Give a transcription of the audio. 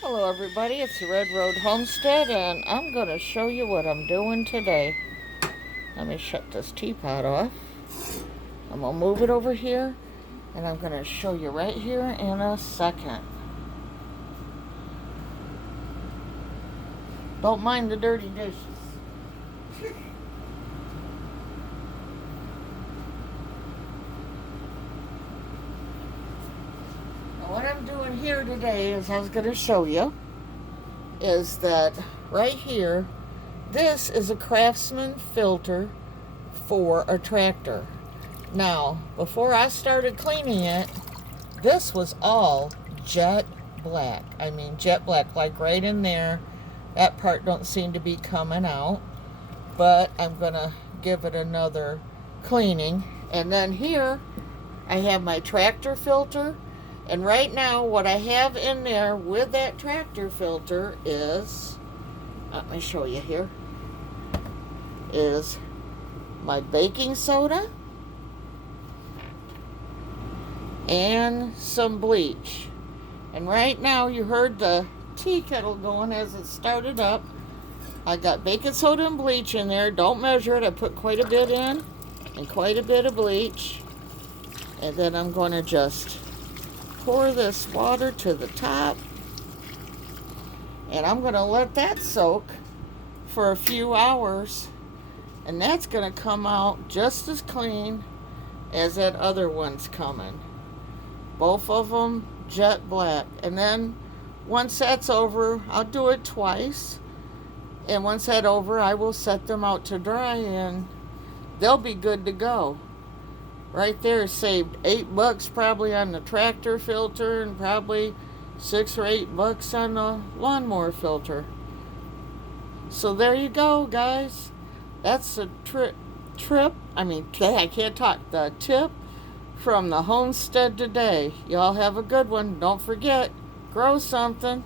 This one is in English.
Hello everybody, it's the Red Road Homestead and I'm going to show you what I'm doing today. Let me shut this teapot off. I'm going to move it over here and I'm going to show you right here in a second. Don't mind the dirty dishes. Now what I'm doing here today is I was going to show you is that right here, this is a Craftsman filter for a tractor. Now, before I started cleaning it, this was all jet black. I mean jet black, like right in there. That part don't seem to be coming out, but I'm gonna give it another cleaning. And then here, I have my tractor filter. And right now, what I have in there with that tractor filter is, let me show you here, is my baking soda and some bleach. And right now, you heard the tea kettle going as it started up. I got baking soda and bleach in there. Don't measure it. I put quite a bit in and quite a bit of bleach. And then I'm going to just pour this water to the top, and I'm going to let that soak for a few hours, and that's going to come out just as clean as that other one's coming. Both of them jet black. And then once that's over, I'll do it twice, and once that's over, I will set them out to dry and they'll be good to go. Right there saved $8 probably on the tractor filter and probably $6 or $8 on the lawnmower filter. So there you go, guys. That's a I can't talk. The tip from the homestead today. Y'all have a good one. Don't forget, grow something.